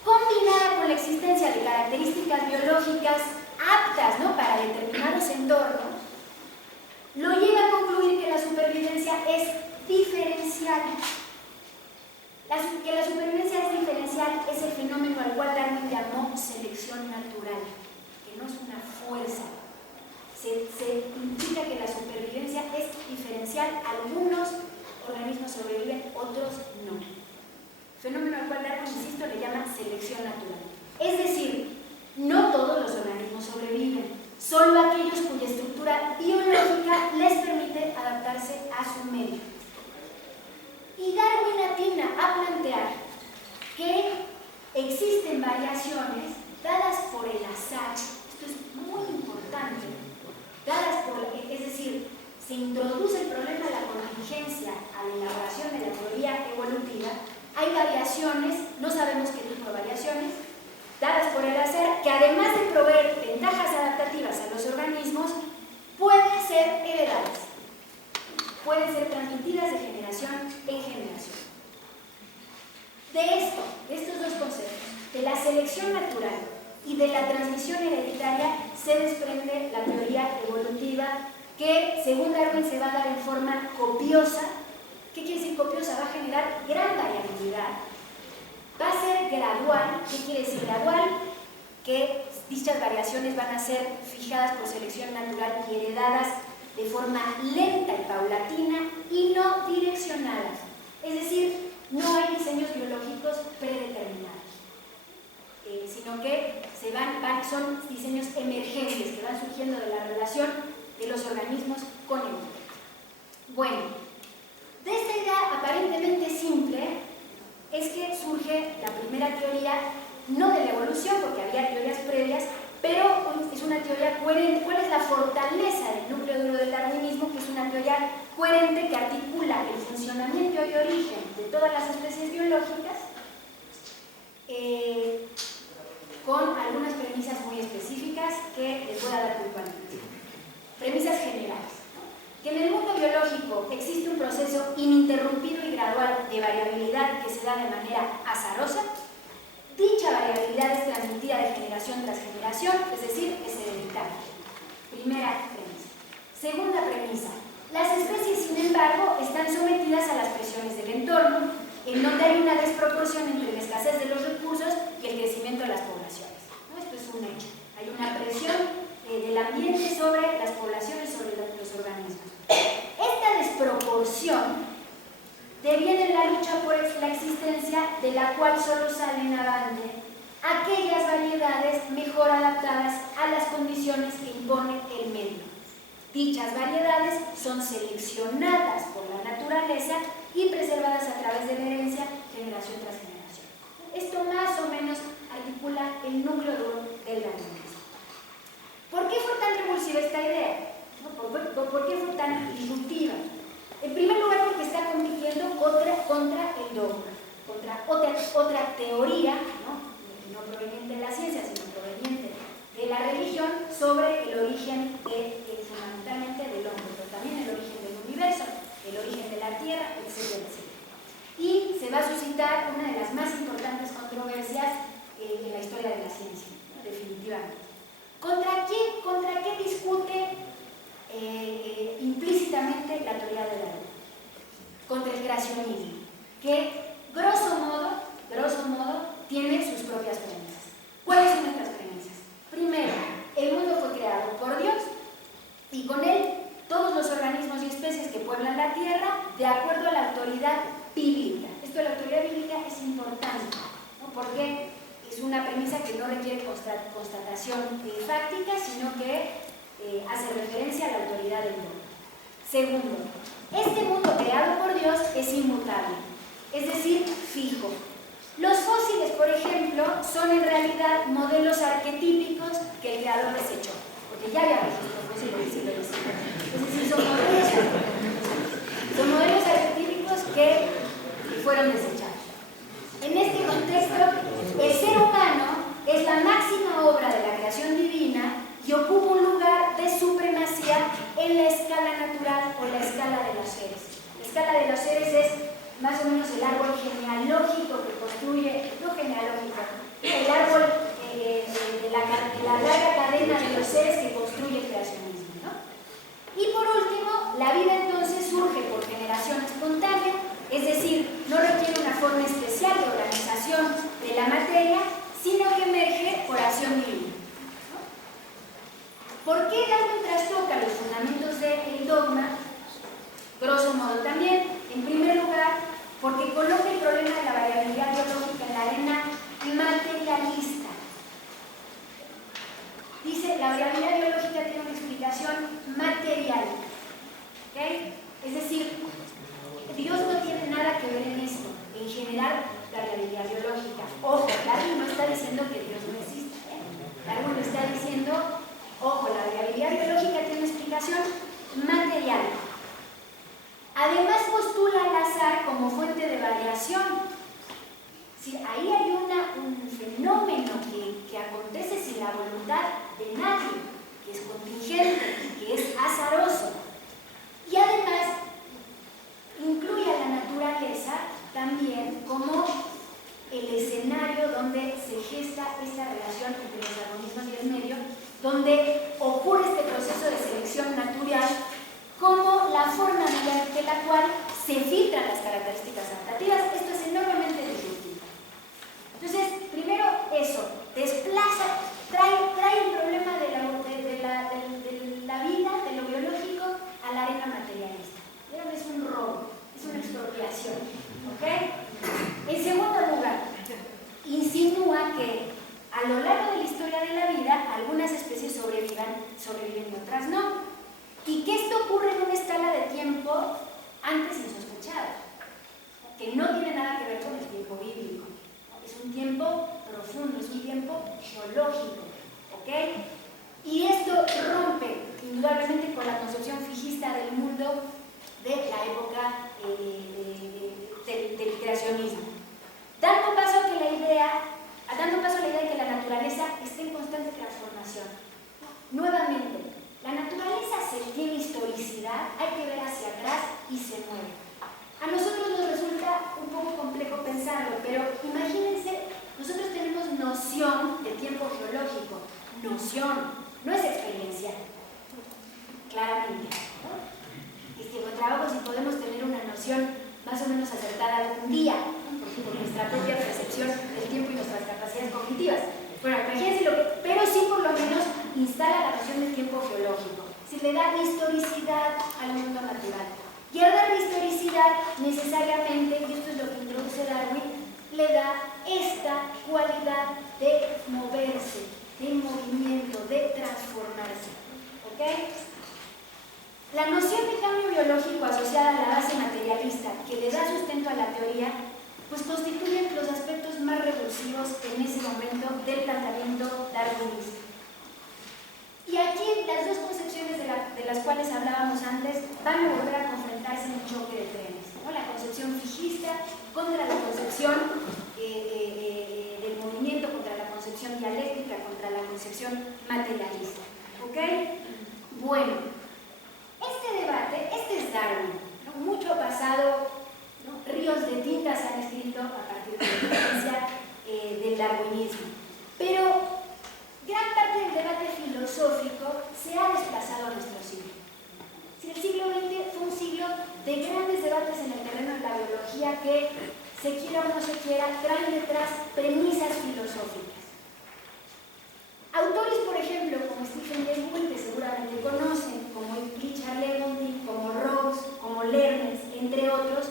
combinada con la existencia de características biológicas aptas, ¿no?, para determinados entornos, lo lleva a concluir que la supervivencia es diferencial. Que la supervivencia es diferencial es el fenómeno al cual Darwin llamó selección natural, que no es una fuerza. Se implica que la supervivencia es diferencial. Algunos organismos sobreviven, otros no. Fenómeno al cual Darwin, insisto, le llama selección natural. Es decir, no todos los organismos sobreviven, solo aquellos cuya estructura biológica les permite adaptarse a su medio. Y Darwin atina a plantear que existen variaciones dadas por el azar. Esto es muy importante. Es decir, se introduce el problema de la contingencia a la elaboración de la teoría evolutiva. Hay variaciones, no sabemos qué tipo de variaciones, dadas por el azar, que además de proveer ventajas adaptativas a los organismos, pueden ser heredadas, pueden ser transmitidas de generación en generación. De estos dos conceptos, de la selección natural y de la transmisión hereditaria, se desprende la teoría evolutiva que, según Darwin, se va a dar en forma copiosa. ¿Qué quiere decir copiosa? Va a generar gran variabilidad. Va a ser gradual. ¿Qué quiere decir gradual? Que dichas variaciones van a ser fijadas por selección natural y heredadas de forma lenta y paulatina y no direccionadas. Es decir, no hay diseños biológicos predeterminados, sino que son diseños emergentes que van surgiendo de la relación de los organismos con el medio. Bueno, de esta idea aparentemente simple es que surge la primera teoría, no de la evolución, porque había teorías previas, pero es una teoría coherente. ¿Cuál es la fortaleza del núcleo duro del darwinismo? Que es una teoría coherente que articula el funcionamiento y origen de todas las especies biológicas con algunas premisas muy específicas que les voy a dar puntualmente. Premisas generales. Que en el mundo biológico existe un proceso ininterrumpido y gradual de variabilidad que se da de manera azarosa. Dicha variabilidad es transmitida de generación tras generación, es decir, es hereditaria. Primera premisa. Segunda premisa. Las especies, sin embargo, están sometidas a las presiones del entorno, en donde hay una desproporción entre la escasez de los recursos y el crecimiento de las poblaciones. ¿No? Esto es un hecho. Hay una presión del ambiente sobre las poblaciones, sobre los organismos. Esta desproporción deviene en la lucha por la existencia de la cual solo salen avante aquellas variedades mejor adaptadas a las condiciones que impone el medio. Dichas variedades son seleccionadas por la naturaleza y preservadas a través de la herencia generación tras generación. Esto más o menos articula el núcleo duro del darwinismo. ¿Por qué fue tan revulsiva esta idea? ¿Por qué fue tan disruptiva? En primer lugar, porque está compitiendo contra el dogma, contra otra teoría, no proveniente de la ciencia, sino proveniente de la religión, sobre el origen fundamentalmente del hombre, pero también el origen del universo, el origen de la Tierra, etcétera, etcétera. Y se va a suscitar una de las más importantes controversias en la historia de la ciencia, ¿no? Definitivamente. ¿Contra qué discute implícitamente la teoría de Darwin? Contra el creacionismo, que grosso modo tiene sus propias premisas. ¿Cuáles son estas premisas? Primero, el mundo fue creado por Dios y con él todos los organismos y especies que premisa que no requiere constatación fáctica, sino que hace referencia a la autoridad del dogma. Segundo, este mundo creado por Dios es inmutable, es decir, fijo. Los fósiles, por ejemplo, son en realidad modelos arquetípicos que el creador desechó, porque ya había registros fósiles del siglo XIX. Es decir, son modelos arquetípicos que fueron desechados. En este contexto, el ser humano es la máxima obra de la creación divina y ocupa un lugar de supremacía en la escala natural o la escala de los seres. La escala de los seres es más o menos el árbol genealógico que construye, no genealógico, el árbol de la larga cadena de los seres que construye el creacionismo, ¿no? Y por último, la vida entonces surge por generación espontánea, es decir, no requiere una forma especial de organización de la materia, sino que emerge por acción divina. ¿Por qué Darwin trastoca los fundamentos del dogma? Grosso modo también, en primer lugar, porque coloca el problema de la variabilidad biológica en la arena materialista. Dice, la variabilidad biológica tiene una explicación material. ¿Okay? Es decir, Dios no tiene nada que ver en esto, en generar variabilidad biológica. Ojo, Darwin no está diciendo que Dios no existe. Darwin está diciendo, ojo, la variabilidad biológica tiene una explicación material. Además postula al azar como fuente de variación. Si ahí hay un fenómeno que acontece sin la voluntad de nadie, que es contingente, que es azaroso. Y además incluye a la naturaleza también como el escenario donde se gesta esta relación entre los organismos y el medio, donde ocurre este proceso de selección natural como la forma mediante la cual se filtran las características adaptativas. Esto es enormemente disruptivo. Entonces, primero eso, desplaza, trae el problema de la vida, de lo biológico, a la arena materialista. Es un robo, es una expropiación. ¿Okay? En segundo lugar, insinúa que a lo largo de la historia de la vida, algunas especies sobreviven y otras no. Y que esto ocurre en una escala de tiempo antes insospechada, que no tiene nada que ver con el tiempo bíblico. Es un tiempo profundo, es un tiempo geológico. ¿Okay? Y esto rompe indudablemente con la concepción fijista del mundo de la época del creacionismo. Dando paso a la idea de que la naturaleza esté en constante transformación. Nuevamente, la naturaleza tiene historicidad, hay que ver hacia atrás y se mueve. A nosotros nos resulta un poco complejo pensarlo, pero imagínense, nosotros tenemos noción de tiempo geológico, no es experiencia, claramente, ¿no? Con trabajo si podemos tener una noción más o menos acertada algún día, por nuestra propia percepción del tiempo y nuestras capacidades cognitivas. Bueno, imagínense pero sí por lo menos instala la noción del tiempo geológico. Se le da historicidad al mundo natural. Y al darle historicidad, necesariamente, y esto es lo que introduce Darwin, le da esta cualidad de moverse, de movimiento, de transformarse. ¿Ok? La noción de cambio biológico asociada a la base materialista que le da sustento a la teoría, pues constituyen los aspectos más revulsivos en ese momento del planteamiento darwinista. Y aquí las dos concepciones de las cuales hablábamos antes van a volver a confrontarse en un choque de trenes, ¿no? La concepción fijista contra la concepción del movimiento, contra la concepción dialéctica, contra la concepción materialista. ¿Ok? Bueno, este debate, este es Darwin, ¿no? Mucho ha pasado, ¿no? Ríos de tinta se han escrito a partir de la influencia del darwinismo. Pero gran parte del debate filosófico se ha desplazado a nuestro siglo. Si el siglo XX fue un siglo de grandes debates en el terreno de la biología que, se quiera o no se quiera, traen detrás premisas filosóficas. Autores, por ejemplo, como Stephen Jay Gould, que seguramente conocen, como Richard Lewontin, como Rawls, como Leibniz, entre otros,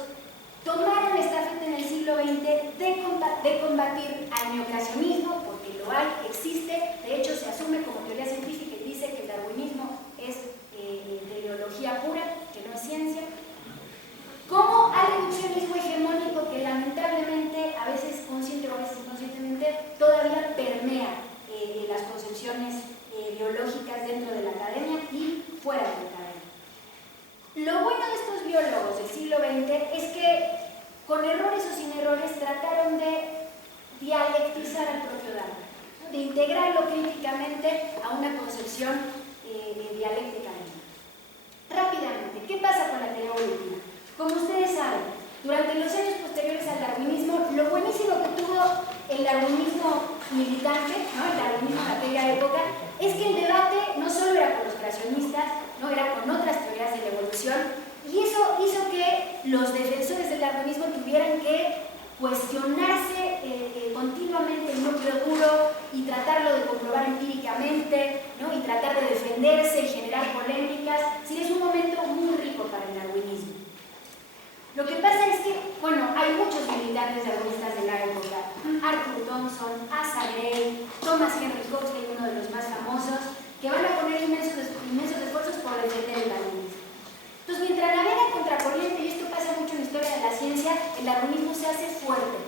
tomaron esta estafeta en el siglo XX de combatir al neoclasicismo, porque lo problematizar al propio Darwin, ¿no? De integrarlo críticamente a una concepción dialéctica. Rápidamente, ¿qué pasa con la teoría evolutiva? Como ustedes saben, durante los años posteriores al darwinismo, lo buenísimo que tuvo el darwinismo militante, ¿no? El darwinismo de aquella época, es que el debate no solo era con los creacionistas, no era con otras teorías de la evolución, y eso hizo que los defensores del darwinismo tuvieran que cuestionarse continuamente el núcleo duro y tratarlo de comprobar empíricamente, ¿no? Y tratar de defenderse y generar polémicas. Sí, es un momento muy rico para el darwinismo. Lo que pasa es que, bueno, hay muchos militantes darwinistas de la época: Arthur Thomson, Asa Gray, Thomas Henry Huxley, uno de los más famosos, que van a poner inmensos esfuerzos por defender el darwinismo. Entonces, mientras navega contracorriente, y esto pasa mucho en la historia de la ciencia, el darwinismo se hace fuerte,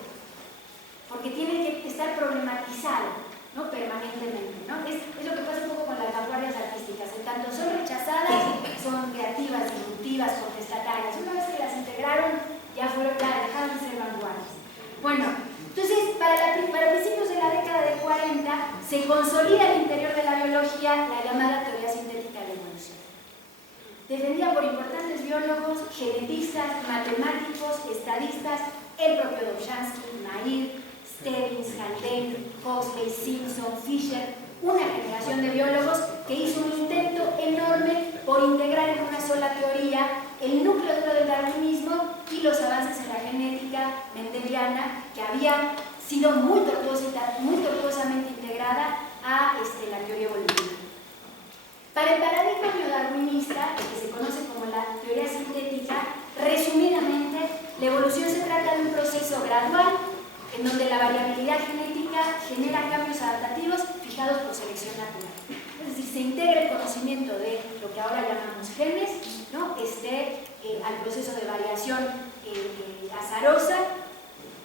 porque tiene que estar problematizado, ¿no? Permanentemente, ¿no? Es lo que pasa un poco con las vanguardias artísticas. En tanto son rechazadas, son creativas, disruptivas, contestatarias. Una vez que las integraron, ya dejaron de ser vanguardias. Bueno, entonces, para principios de la década del 40, se consolida al interior de la biología la llamada teoría sintética de la evolución, defendida por importantes biólogos, genetistas, matemáticos, estadistas, el propio Dobzhansky, Nair, Stebbins, Haldane, Huxley, Simpson, Fisher, una generación de biólogos que hizo un intento enorme por integrar en una sola teoría el núcleo duro del darwinismo y los avances en la genética mendeliana, que había sido muy tortuosamente integrada a la teoría evolutiva. Para el paradigma neodarwinista, que se conoce como la teoría sintética, resumidamente, la evolución se trata de un proceso gradual en donde la variabilidad genética genera cambios adaptativos fijados por selección natural. Es decir, se integra el conocimiento de lo que ahora llamamos genes, ¿no? Al proceso de variación azarosa,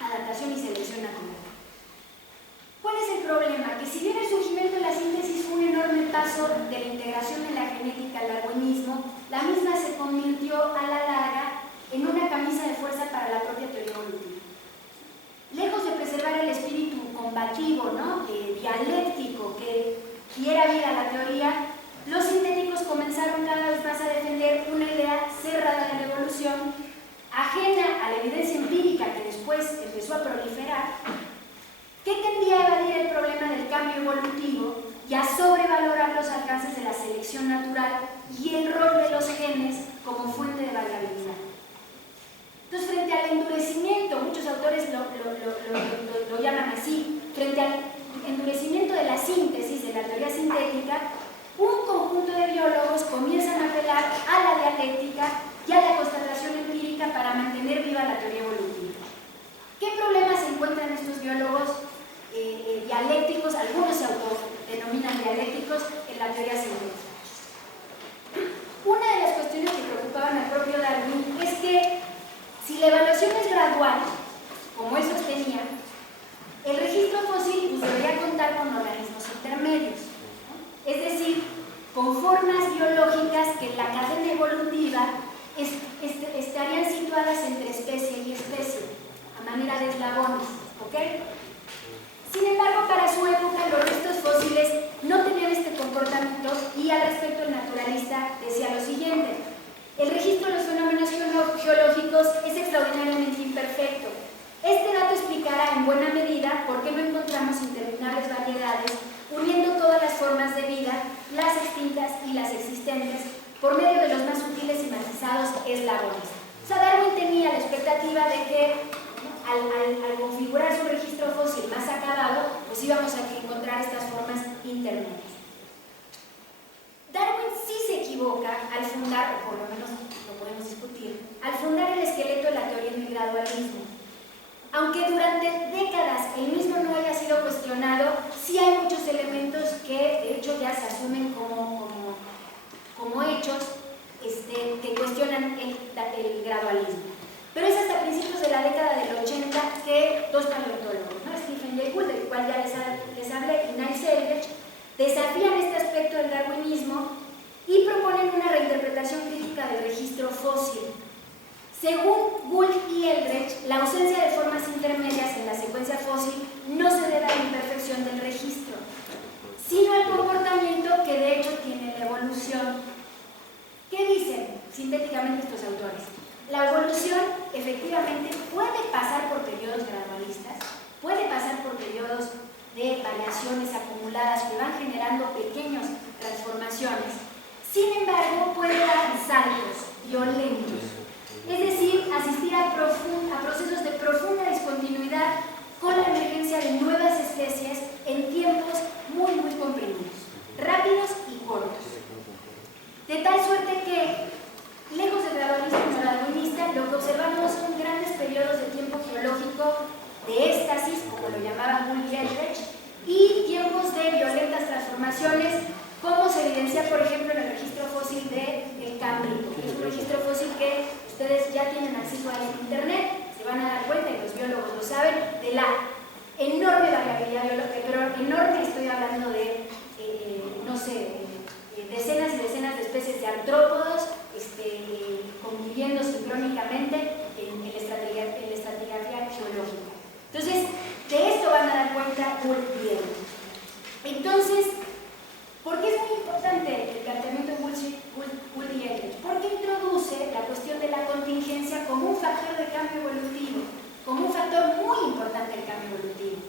adaptación y selección natural. ¿Cuál es el problema? Que si bien el surgimiento de la síntesis fue un enorme paso de la integración de la genética al darwinismo, la misma se convirtió a la larga en una camisa de fuerza para la propia teoría evolutiva. Lejos de preservar el espíritu combativo, ¿no? Dialéctico que diera vida a la teoría, los sintéticos comenzaron cada vez más a defender una idea cerrada de la evolución, ajena a la evidencia empírica que después empezó a proliferar, que tendía a evadir el problema del cambio evolutivo y a sobrevalorar los alcances de la selección natural y el rol de los genes como fuente de variabilidad. Entonces, frente al endurecimiento, muchos autores lo llaman así, frente al endurecimiento de la síntesis, de la teoría sintética, un conjunto de biólogos comienzan a apelar a la dialéctica y a la constatación empírica para mantener viva la teoría evolutiva. ¿Qué problemas se encuentran estos biólogos dialécticos? Algunos se autodenominan dialécticos en la teoría sintética. Una de las cuestiones que preocupaban al propio Darwin es que si la evaluación es gradual, como él sostenía, el registro fósil debería contar con organismos intermedios, ¿no? Es decir, con formas biológicas que en la cadena evolutiva estarían situadas entre especie y especie, a manera de eslabones, ¿ok? Sin embargo, para su época los restos fósiles no tenían este comportamiento y al respecto el naturalista decía lo siguiente: el registro de los fenómenos geológicos es extraordinariamente imperfecto. Este dato explicará en buena medida por qué no encontramos interminables variedades uniendo todas las formas de vida, las extintas y las existentes, por medio de los más sutiles y matizados eslabones. O sea, Darwin tenía la expectativa de que al configurar su registro fósil más acabado, pues íbamos a encontrar estas formas intermedias. Darwin sí se equivoca al fundar, o por lo menos lo podemos discutir, al fundar el esqueleto de la teoría del gradualismo. Aunque durante décadas el mismo no haya sido cuestionado, sí hay muchos elementos que de hecho ya se asumen como hechos que cuestionan el gradualismo. Pero es hasta principios de la década del 80 que dos paleontólogos, ¿no? Stephen Jay Gould, del cual ya les hablé, y Niall Selvidge, desafían este aspecto del darwinismo y proponen una reinterpretación crítica del registro fósil. Según Gould y Eldredge, la ausencia de formas intermedias en la secuencia fósil no se debe a la imperfección del registro, sino al comportamiento que de hecho tiene la evolución. ¿Qué dicen sintéticamente estos autores? La evolución efectivamente puede pasar por periodos gradualistas, puede pasar por periodos de variaciones acumuladas que van generando pequeñas transformaciones. Sin embargo, puede dar saltos violentos, es decir, asistir a procesos de profunda discontinuidad con la emergencia de nuevas especies en tiempos muy comprimidos, rápidos y cortos. De tal suerte que, lejos del gradualismo darwinista, lo que observamos son grandes periodos de tiempo geológico de éxtasis, como lo llamaban Gould y Eldredge, y tiempos de violentas transformaciones, como se evidencia, por ejemplo, en el registro fósil del Cámbrico, que es un registro fósil que ustedes ya tienen acceso a en internet, se van a dar cuenta, y los biólogos lo saben, de la enorme variabilidad biológica, pero enorme, estoy hablando de, no sé, decenas y decenas de especies de artrópodos conviviendo sincrónicamente en la estratigrafía geológica. Entonces, de esto van a dar cuenta Gould y Eldredge. Entonces, ¿por qué es muy importante el planteamiento de Gould y Eldredge? Porque introduce la cuestión de la contingencia como un factor de cambio evolutivo, como un factor muy importante del cambio evolutivo.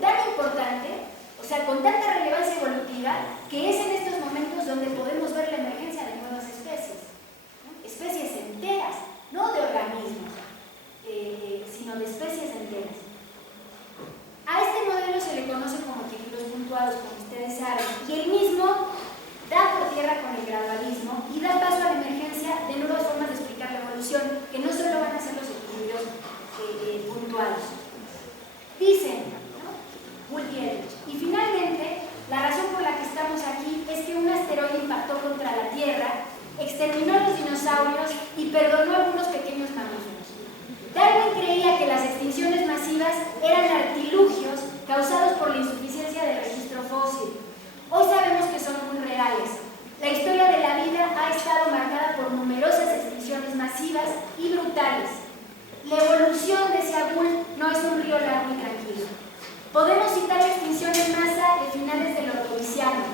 Tan importante, o sea, con tanta relevancia evolutiva, que es en estos momentos donde podemos ver la emergencia de nuevas especies, ¿no? Especies enteras, no de organismos, sino de especies enteras. A este modelo se le conoce como equilibrios puntuados, como ustedes saben, y el mismo da por tierra con el gradualismo y da paso a la emergencia de nuevas formas de explicar la evolución, que no solo van a ser los equilibrios puntuados. Dicen, ¿no? Gould y Eldredge. Y finalmente, la razón por la que estamos aquí es que un asteroide impactó contra la Tierra, exterminó a los dinosaurios y perdonó a algunos pequeños mamíferos. Darwin creía que las extinciones masivas eran artilugios causados por la insuficiencia del registro fósil. Hoy sabemos que son muy reales. La historia de la vida ha estado marcada por numerosas extinciones masivas y brutales. La evolución, decía Gould, no es un río largo y tranquilo. Podemos citar la extinción en masa de finales del Ordoviciano,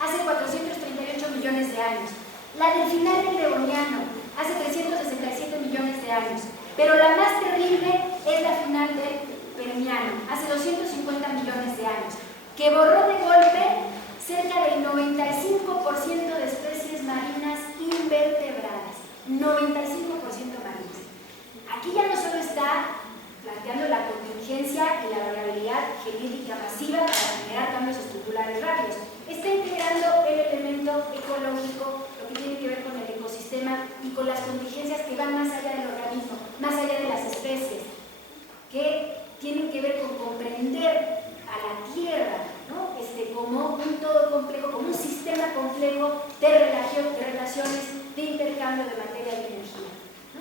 hace 438 millones de años, la del final del Devoniano, hace 367 millones de años, pero la más terrible es la final del Permiano, hace 250 millones de años, que borró de golpe cerca del 95% de especies marinas invertebradas, 95% marinas. Aquí ya no solo está planteando la contingencia y la variabilidad genética masiva para generar cambios estructurales rápidos, está integrando el elemento ecológico, lo que tiene que ver con el ecosistema y con las contingencias que van más allá del organismo, más allá de las especies, que tienen que ver con comprender a la Tierra, ¿no? Como un todo complejo, como un sistema complejo de relaciones de intercambio de materia y energía, ¿no?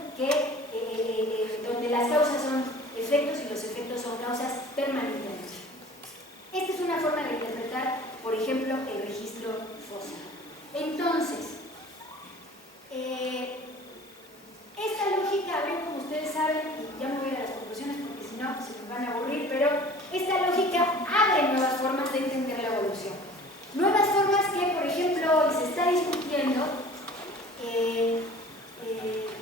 Donde las causas son efectos y los efectos son causas permanentes. Esta es una forma de interpretar, por ejemplo, el registro fósil. Entonces, esta lógica, como ustedes saben, y ya me voy a las conclusiones porque si no se me van a aburrir, pero esta lógica abre nuevas formas de entender la evolución. Nuevas formas que, por ejemplo, hoy se está discutiendo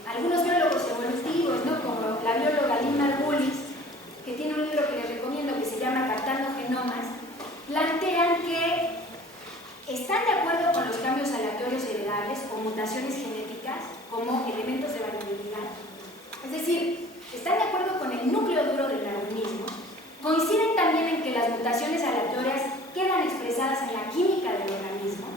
algunos biólogos evolutivos, ¿no? Como la bióloga Lynn Margulis, que tiene un libro que les recomiendo que se llama Cartando Genomas, plantean que están de acuerdo con los cambios aleatorios heredables o mutaciones genéticas como elementos de variabilidad. Es decir, están de acuerdo con el núcleo duro del darwinismo, coinciden también en que las mutaciones aleatorias quedan expresadas en la química del organismo,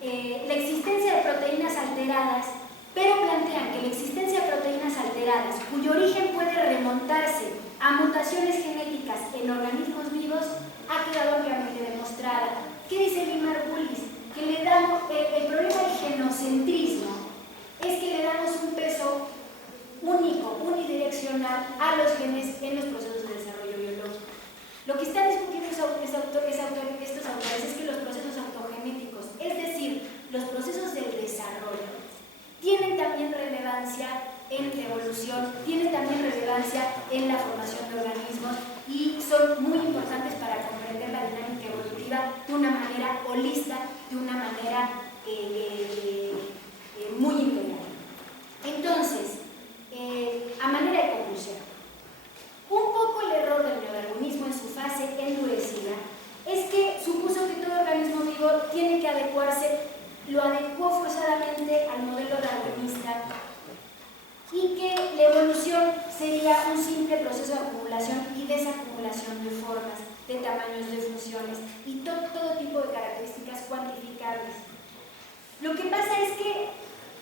la existencia de proteínas alteradas, pero plantean que la existencia de proteínas alteradas, cuyo origen puede remontarse a mutaciones genéticas en organismos vivos, ha quedado ampliamente demostrada. ¿Qué dice Lynn Margulis? Que le damos, el problema del genocentrismo es que le damos un peso único, unidireccional a los genes en los procesos de desarrollo biológico. Lo que están discutiendo estos autores es que los procesos autogenéticos, es decir, los procesos del desarrollo, tienen también relevancia en evolución, tiene también relevancia en la formación de organismos y son muy importantes para comprender la dinámica evolutiva de una manera holista, de una manera muy integral. Entonces, a manera de conclusión, un poco el error del neodarwinismo en su fase endurecida es que supuso que todo organismo vivo tiene que adecuarse, lo adecuó forzadamente al modelo darwinista y que la evolución sería un simple proceso de acumulación y desacumulación de formas, de tamaños, de funciones y todo tipo de características cuantificables. Lo que pasa es que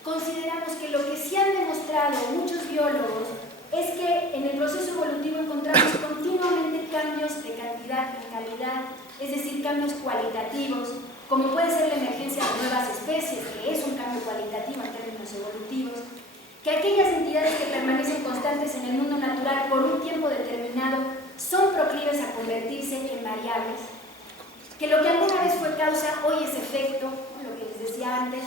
consideramos que lo que sí han demostrado muchos biólogos es que en el proceso evolutivo encontramos continuamente cambios de cantidad y calidad, es decir, cambios cualitativos, como puede ser la emergencia de nuevas especies, que es un cambio cualitativo en términos evolutivos, que aquellas entidades que permanecen constantes en el mundo natural por un tiempo determinado son proclives a convertirse en variables, que lo que alguna vez fue causa hoy es efecto, lo que les decía antes,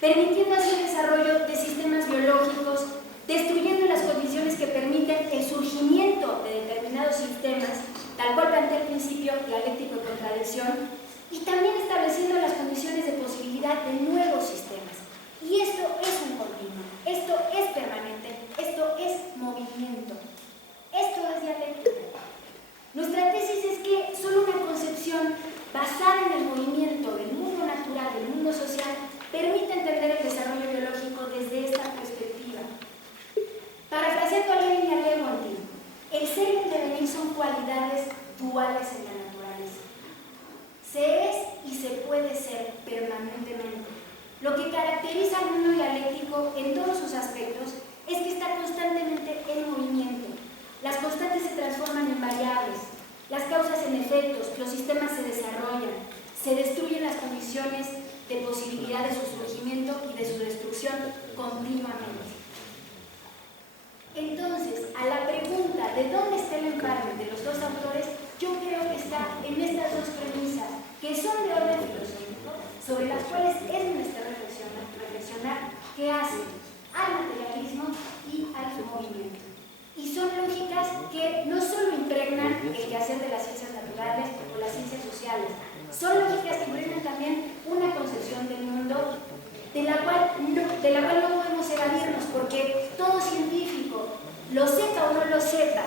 permitiendo así el desarrollo de sistemas biológicos, destruyendo las condiciones que permiten el surgimiento de determinados sistemas, tal cual planteé al principio, dialéctico y contradicción, y también estableciendo las condiciones de posibilidad de nuevos sistemas. Y esto es un continuo, esto es permanente, esto es movimiento, esto es dialéctica. Nuestra tesis es que solo una concepción basada en el movimiento del mundo natural, del mundo social, permite entender el desarrollo biológico desde esta perspectiva. Parafraseando a Lenin y a Leontief, el ser y el devenir son cualidades duales en la naturaleza. Se es y se puede ser permanentemente. Lo que caracteriza al mundo dialéctico en todos sus aspectos es que está constantemente en movimiento. Las constantes se transforman en variables, las causas en efectos, los sistemas se desarrollan, se destruyen las condiciones de posibilidad de su surgimiento y de su destrucción continuamente. Entonces, a la pregunta de dónde está el empalme de los dos autores, yo creo que está en estas dos premisas, que son de orden filosófico, sobre las cuales es menester reflexionar qué hacen al materialismo y al movimiento. Y son lógicas que no solo impregnan el quehacer de las ciencias naturales o las ciencias sociales, son lógicas que impregnan también una concepción del mundo de la cual no podemos evadirnos, porque todo científico, lo sepa o no lo sepa,